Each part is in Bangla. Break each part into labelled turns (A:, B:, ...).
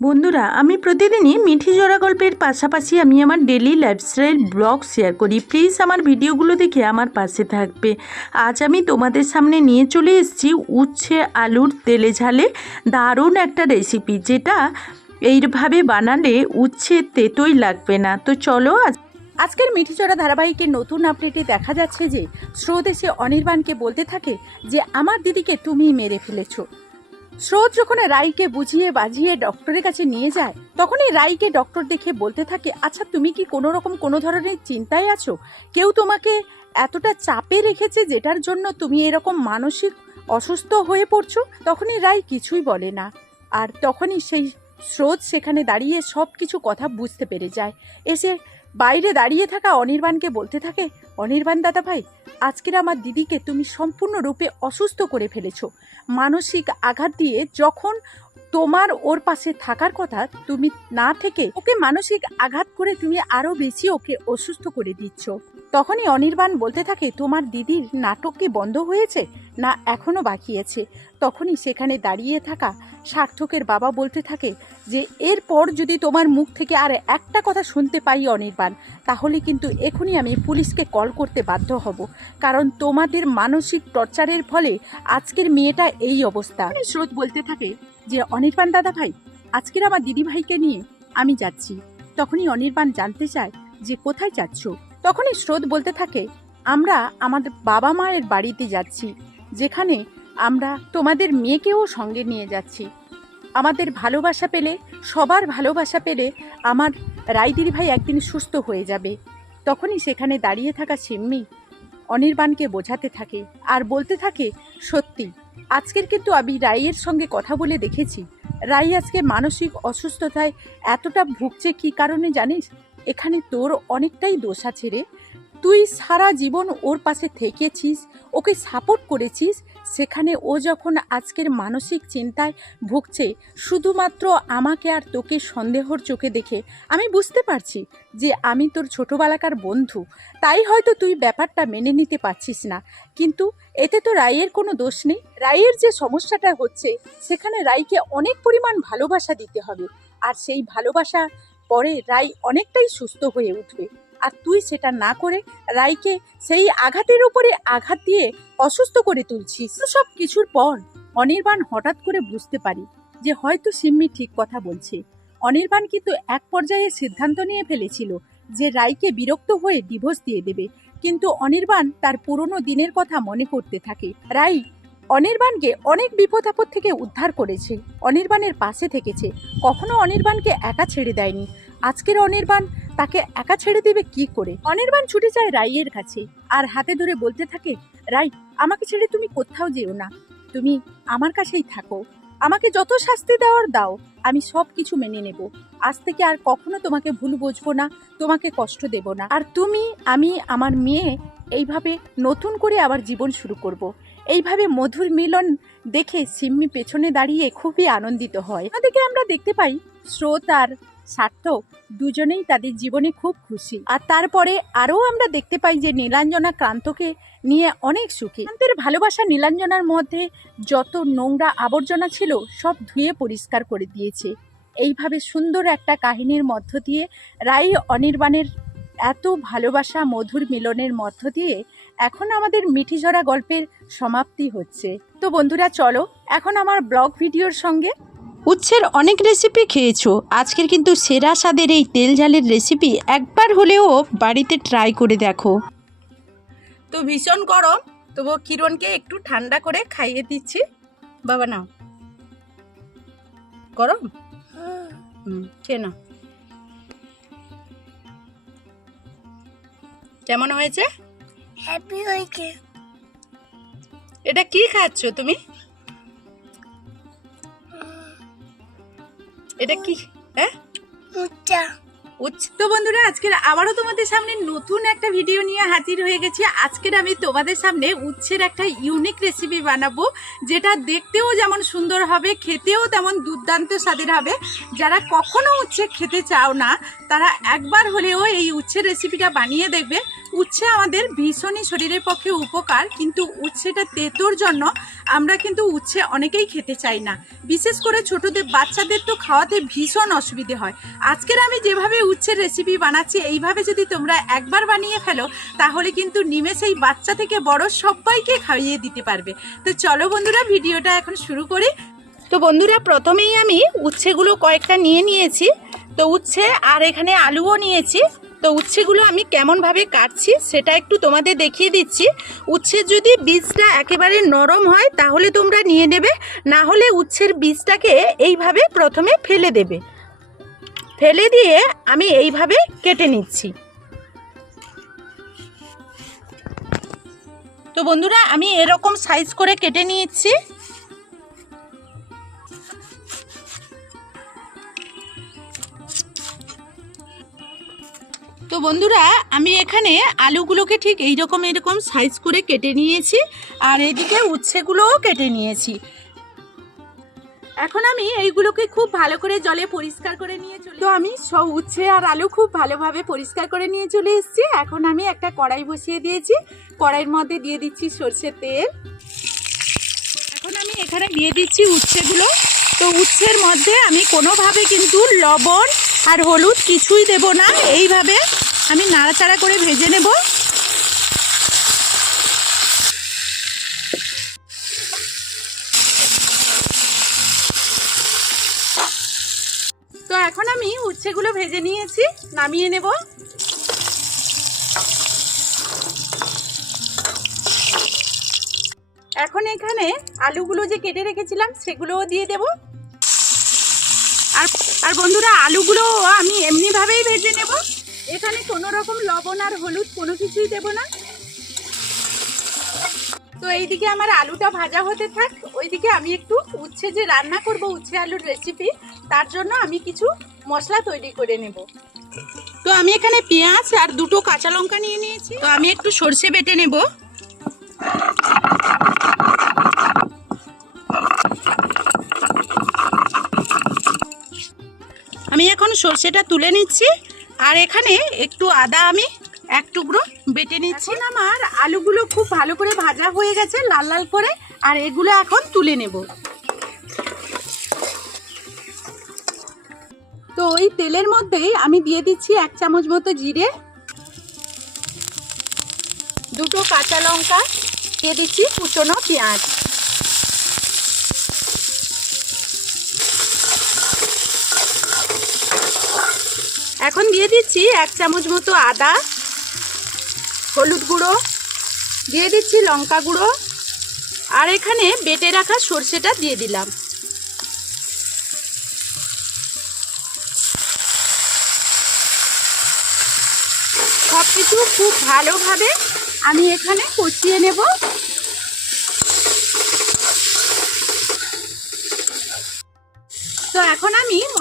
A: বন্ধুরা, আমি প্রতিদিনই মিঠি জোড়া গল্পের পাশাপাশি আমি আমার ডেলি লাইফস্টাইল ব্লগ শেয়ার করি। প্লিজ আমার ভিডিওগুলো দেখে আমার পাশে থাকবে। আজ আমি তোমাদের সামনে নিয়ে চলে এসেছি উচ্ছে আলুর তেলে ঝালে দারুণ একটা রেসিপি যেটা এইভাবে বানালে উচ্ছে তেতোই লাগবে না। তো চলো আজ
B: আজকের মিঠিচড়া ধারাবাহিকের নতুন আপডেটে দেখা যাচ্ছে যে, স্রোত এসে অনির্বাণকে বলতে থাকে যে, আমার দিদিকে তুমি মেরে ফেলেছো। স্রোত যখন রাইকে বুঝিয়ে বাজিয়ে ডক্টরের কাছে নিয়ে যায়, তখনই রাইকে ডক্টর দেখে বলতে থাকে আচ্ছা তুমি কি কোনো রকম কোনো ধরনের চিন্তায় আছো? কেউ তোমাকে এতটা চাপে রেখেছে যেটার জন্য তুমি এরকম মানসিক অসুস্থ হয়ে পড়ছো? তখনই রাই কিছুই বলে না। আর তখনই সেই স্রোত সেখানে দাঁড়িয়ে সব কিছু কথা বুঝতে পেরে যায়। এসে বাইরে দাঁড়িয়ে থাকা অনির্বাণকে বলতে থাকে অনির্বাণ দাদা ভাই, আজকের আমার দিদিকে তুমি সম্পূর্ণরূপে অসুস্থ করে ফেলেছ। মানসিক আঘাত দিয়ে যখন তোমার ওর পাশে থাকার কথা, তুমি না থেকে ওকে মানসিক আঘাত করে তুমি আরও বেশি ওকে অসুস্থ করে দিচ্ছ। তখনই অনির্বাণ বলতে থাকে, তোমার দিদির নাটক কি বন্ধ হয়েছে? না, এখনও বাকি আছে। তখনই সেখানে দাঁড়িয়ে থাকা সার্থকের বাবা বলতে থাকে যে, এরপর যদি তোমার মুখ থেকে আর একটা কথা শুনতে পাই অনির্বাণ, তাহলে কিন্তু এখনই আমি পুলিশকে কল করতে বাধ্য হব। কারণ তোমাদের মানসিক টর্চারের ফলে আজকের মেয়েটা এই অবস্থা। স্রোত বলতে থাকে যে, অনির্বাণ দাদা ভাই, আজকের আমার দিদি ভাইকে নিয়ে আমি যাচ্ছি। তখনই অনির্বাণ জানতে চায় যে, কোথায় যাচ্ছ? তখনই স্রোত বলতে থাকে, আমরা আমাদের বাবা মায়ের বাড়িতে যাচ্ছি, যেখানে আমরা তোমাদের মেয়েকেও সঙ্গে নিয়ে যাচ্ছি। আমাদের ভালোবাসা পেলে, সবার ভালোবাসা পেলে আমার রায়দিদি ভাই একদিন সুস্থ হয়ে যাবে। তখনই সেখানে দাঁড়িয়ে থাকা সিম্মি অনির্বাণকে বোঝাতে থাকে আর বলতে থাকে, সত্যি, আজকের কিন্তু আমি রাইয়ের সঙ্গে কথা বলে দেখেছি। রাই আজকে মানসিক অসুস্থতায় এতটা ভুগছে কি কারণে জানিস? এখানে তোর অনেকটাই দোষ আছে রে। তুই সারা জীবন ওর পাশে থেকেছিস, ওকে সাপোর্ট করেছিস, সেখানে ও যখন আজকের মানসিক চিন্তায় ভুগছে, শুধুমাত্র আমাকে আর তোকে সন্দেহর চোখে দেখে, আমি বুঝতে পারছি যে আমি তোর ছোটোবেলাকার বন্ধু, তাই হয়তো তুই ব্যাপারটা মেনে নিতে পারছিস না। কিন্তু এতে তো রায়ের কোনো দোষ নেই। রায়ের যে সমস্যাটা হচ্ছে, সেখানে রাইকে অনেক পরিমাণ ভালোবাসা দিতে হবে। আর সেই ভালোবাসা পরে রাই অনেকটাই সুস্থ হয়ে উঠবে। আর তুই সেটা না করে রাইকে সেই আঘাতের উপরে আঘাত দিয়ে অসুস্থ করে তুলছিস। সব কিছুর পর অনির্বাণ হঠাৎ করে বুঝতে পারি যে হয়তো সিম্মি ঠিক কথা বলছে। অনির্বাণ কিন্তু এক পর্যায়ে সিদ্ধান্ত নিয়ে ফেলেছিল যে রাইকে বিরক্ত হয়ে ডিভোর্স দিয়ে দেবে। কিন্তু অনির্বাণ তার পুরনো দিনের কথা মনে করতে থাকে। রাই অনির্বাণকে অনেক বিপদ আপদ থেকে উদ্ধার করেছে। অনির্বাণের পাশে থেকেছে। কখনো অনির্বাণকে একা ছেড়ে দেয়নি। আজকের অনির্বাণ তাকে একা ছেড়ে দিবে কি করে? অনির্বাণ ছুটে যায় রাইয়ের কাছে আর হাতে ধরে বলতে থাকে, রাই, আমাকে ছেড়ে তুমি কোথাও যেও না। তুমি আমার কাছেই থাকো। আমাকে যত শাস্তি দেওয়ার দাও, আমি সব কিছু মেনে নেব। আজ থেকে আর কখনো তোমাকে ভুল বুঝব না, তোমাকে কষ্ট দেব না। আর তুমি, আমি, আমার মেয়ে, এইভাবে নতুন করে আবার জীবন শুরু করব। এইভাবে মধুর মিলন দেখে সিম্মি পেছনে দাঁড়িয়ে খুবই আনন্দিত হয়। ওদিকে আমরা দেখতে পাই, স্রোত আর সার্থক দুজনেই তাদের জীবনে খুব খুশি। আর তারপরে আরও আমরা দেখতে পাই যে নীলাঞ্জনা ক্রান্তকে নিয়ে অনেক সুখী। ক্রান্তের ভালোবাসা নীলাঞ্জনার মধ্যে যত নোংরা আবর্জনা ছিল সব ধুয়ে পরিষ্কার করে দিয়েছে। এইভাবে সুন্দর একটা কাহিনীর মধ্য দিয়ে রাই অনির্বাণের এত ভালোবাসা মধুর মিলনের মধ্য দিয়ে এখন আমাদের মিঠিঝরা গল্পের সমাপ্তি হচ্ছে। তো বন্ধুরা চলো এখন আমার ব্লগ ভিডিওর সঙ্গে।
A: উচ্ছের অনেক রেসিপি খেয়েছো। আজকের কিন্তু সেরা স্বাদের এই তেল ঝালের রেসিপি একবার হলেও বাড়িতে ট্রাই করে দেখো।
B: তো ভীষণ গরম তবু কিরণকে একটু ঠান্ডা করে খাইয়ে দিচ্ছি। বাবা নাও। গরম? হুম খেয়ে নাও। কেমন হয়েছে?
C: হ্যাপি হয়েছে।
B: এটা কি খাচ্ছ তুমি? এটা কি? হ্যাঁ? উচ্চ- তো বন্ধুরা আজকের আবারও তোমাদের সামনে নতুন একটা ভিডিও নিয়ে হাজির হয়ে গেছি। আজকের আমি তোমাদের সামনে উচ্ছের একটা ইউনিক রেসিপি বানাবো যেটা দেখতেও যেমন সুন্দর হবে খেতেও তেমন দুর্দান্ত স্বাদের হবে। যারা কখনো উচ্ছে খেতে চাও না তারা একবার হলেও এই উচ্ছের রেসিপিটা বানিয়ে দেখবে। উচ্ছে আমাদের ভীষণই শরীরের পক্ষে উপকার, কিন্তু উচ্ছেটা তেতোর জন্য আমরা কিন্তু উচ্ছে অনেকেই খেতে চাই না। বিশেষ করে ছোটদের, বাচ্চাদের তো খাওয়াতে ভীষণ অসুবিধে হয়। আজকের আমি যেভাবে উচ্ছের রেসিপি বানাচ্ছি, এইভাবে যদি তোমরা একবার বানিয়ে ফেলো, তাহলে কিন্তু নিমেষেই বাচ্চা থেকে বড় সবাইকে খাইয়ে দিতে পারবে। তো চলো বন্ধুরা, ভিডিওটা এখন শুরু করি। তো বন্ধুরা, প্রথমেই আমি উচ্ছেগুলো কয়েকটা নিয়ে নিয়েছি। তো উচ্ছে, আর এখানে আলুও নিয়েছি। তো উচ্ছেগুলো আমি কেমনভাবে কাটছি সেটা একটু তোমাদের দেখিয়ে দিচ্ছি। উচ্ছের যদি বীজটা একেবারে নরম হয় তাহলে তোমরা নিয়ে নেবে, না হলে উচ্ছের বীজটাকে এইভাবে প্রথমে ফেলে দেবে। ফেলে দিয়ে আমি এইভাবে কেটে নিচ্ছি। তো বন্ধুরা, আমি এরকম সাইজ করে কেটে নিয়েছি। তো বন্ধুরা, আমি এখানে আলুগুলোকে ঠিক এইরকম এরকম সাইজ করে কেটে নিয়েছি, আর এদিকে উচ্ছেগুলোও কেটে নিয়েছি। এখন আমি এইগুলোকে খুব ভালো করে জলে পরিষ্কার করে নিয়ে চলে তো আমি সব উচ্ছে আর আলু খুব ভালোভাবে পরিষ্কার করে নিয়ে চলে এসেছি। এখন আমি একটা কড়াই বসিয়ে দিয়েছি। কড়াইয়ের মধ্যে দিয়ে দিচ্ছি সর্ষের তেল। এখন আমি এখানে দিয়ে দিচ্ছি উচ্ছেগুলো। তো উচ্ছের মধ্যে আমি কোনোভাবে কিন্তু লবণ আর হলুদ কিছুই দেব না। এইভাবে আমি নাড়াচাড়া করে ভেজে নেব। তো এখন আমি উচ্ছেগুলো ভেজে নিয়েছি, নামিয়ে নেব। এখন এখানে আলুগুলো যে কেটে রেখেছিলাম, সেগুলোও দিয়ে দেব। আর আর বন্ধুরা আলুগুলো আমি এমনিভাবেই ভেজে নেব। এখানে কোনো রকম লবণ আর হলুদ কোনো কিছুই দেব না। তো এইদিকে আমার আলুটা ভাজা হতে থাক। ওইদিকে আমি একটু উচ্ছে যে রান্না করব, উচ্ছে আলুর রেসিপি তার জন্য আমি কিছু মশলা তৈরি করে নেব। তো আমি এখানে পেঁয়াজ আর দুটো কাঁচা লঙ্কা নিয়ে নিয়েছি। তো আমি একটু সর্ষে বেটে নেব। আমি এখন সর্ষেটা তুলে নিচ্ছি। আর এখানে একটু আদা আমি এক টুকরো বেটে নিচ্ছি। আমার আলুগুলো খুব ভালো করে ভাজা হয়ে গেছে, লাল লাল করে, আর এগুলো এখন তুলে নেব। তো ওই তেলের মধ্যেই আমি দিয়ে দিচ্ছি এক চামচ মতো জিরে, দুটো কাঁচা লঙ্কা, দিয়ে দিচ্ছি কুচনো পেঁয়াজ। এখন দিয়ে দিচ্ছি এক চামচ মতো আদা, হলুদ গুঁড়ো, দিয়ে দিচ্ছি লঙ্কা গুঁড়ো, আর এখানে বেটে রাখা সর্ষেটা দিয়ে দিলাম। সব কিছু খুব ভালোভাবে আমি এখানে কষিয়ে নেব।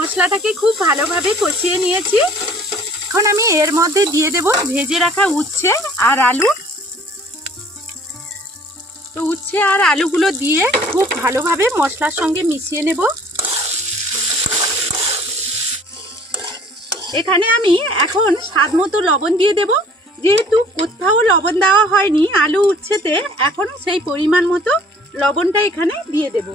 B: মশলাটাকে খুব ভালোভাবে কষিয়ে নিয়েছি। এখন আমি এর মধ্যে দিয়ে দেব ভেজে রাখা উচ্ছে আর আলু। তো উচ্ছে আর আলুগুলো দিয়ে খুব ভালোভাবে মশলার সঙ্গে মিশিয়ে নেব। এখানে আমি এখন স্বাদ মতো লবণ দিয়ে দেব। যেহেতু কোথাও লবণ দেওয়া হয়নি আলু উচ্ছেতে, এখন সেই পরিমাণ মতো লবণটা এখানে দিয়ে দেবো।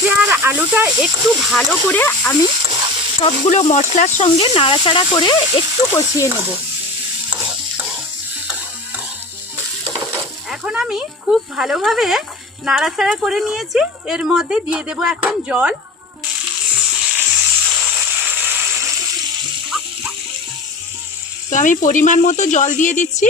B: উচ্ছে আর আলুটা একটু ভালো করে আমি সবগুলো মশলার সঙ্গে নাড়াচাড়া করে একটু কষিয়ে নেব। এখন আমি খুব ভালোভাবে নাড়াচাড়া করে নিয়েছি। এর মধ্যে দিয়ে দেব এখন জল। তো আমি পরিমাণ মতো জল দিয়ে দিচ্ছি।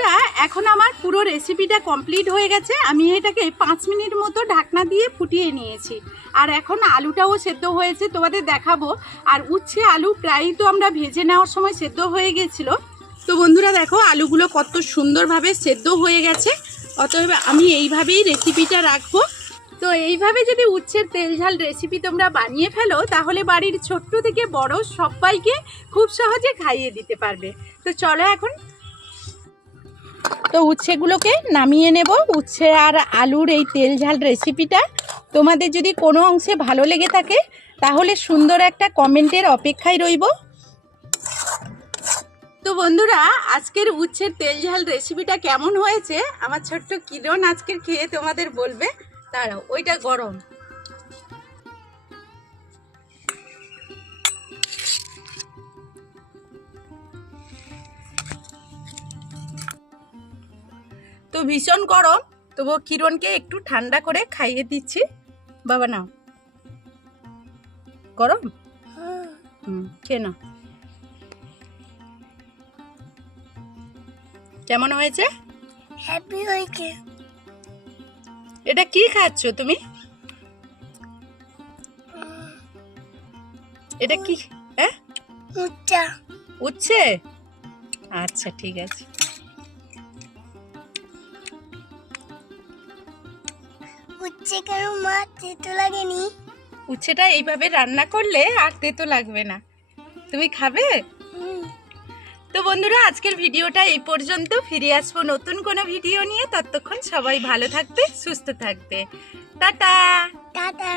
B: বন্ধুরা, এখন আমার পুরো রেসিপিটা কমপ্লিট হয়ে গেছে। আমি এটাকে পাঁচ মিনিট মতো ঢাকনা দিয়ে ফুটিয়ে নিয়েছি। আর এখন আলুটাও সেদ্ধ হয়েছে, তোমাদের দেখাবো। আর উচ্ছে আলু প্রায়ই তো আমরা ভেজে নেওয়ার সময় সেদ্ধ হয়ে গেছিল। তো বন্ধুরা, দেখো, আলুগুলো কত সুন্দরভাবে সেদ্ধ হয়ে গেছে। অতএব আমি এইভাবেই রেসিপিটা রাখব। তো এইভাবে যদি উচ্ছের তেল ঝাল রেসিপি তোমরা বানিয়ে ফেলো, তাহলে বাড়ির ছোট্ট থেকে বড় সবাইকে খুব সহজে খাইয়ে দিতে পারবে। তো চলো এখন তো উচ্ছেগুলোকে নামিয়ে নেব। উচ্ছে আর আলুর এই তেল ঝাল রেসিপিটা
D: তোমাদের যদি কোনো অংশে ভালো লেগে থাকে, তাহলে সুন্দর একটা কমেন্টের অপেক্ষায় রইব। তো বন্ধুরা, আজকের উচ্ছের তেল ঝাল রেসিপিটা কেমন হয়েছে? আমার ছোট্ট কিরণ আজকের খেয়ে তোমাদের বলবে। দাঁড়াও, ওইটা গরম। ভীষণ গরম তবু কিরণকে একটু ঠান্ডা করে খাইয়ে দিচ্ছি। বাবা নাও। গরম? হুম খেয়ে নাও। কেমন হয়েছে?
C: হ্যাপি হয়েছে।
D: এটা কি খাচ্ছ তুমি? এটা কি? হ্যাঁ?
C: উচ্চা।
D: উচ্ছে? আচ্ছা ঠিক আছে।
C: উচ্চে কেন মা তেতো লাগেনি।
D: উচ্ছেটা এইভাবে রান্না করলে আর তেতো লাগবে না। তুমি খাবে? তো বন্ধুরা আজকের ভিডিওটা এই পর্যন্ত। ফিরে আসব নতুন কোনো ভিডিও নিয়ে। ততক্ষণ সবাই ভালো থাকবে সুস্থ থাকবে। টাটা!
C: টাটা।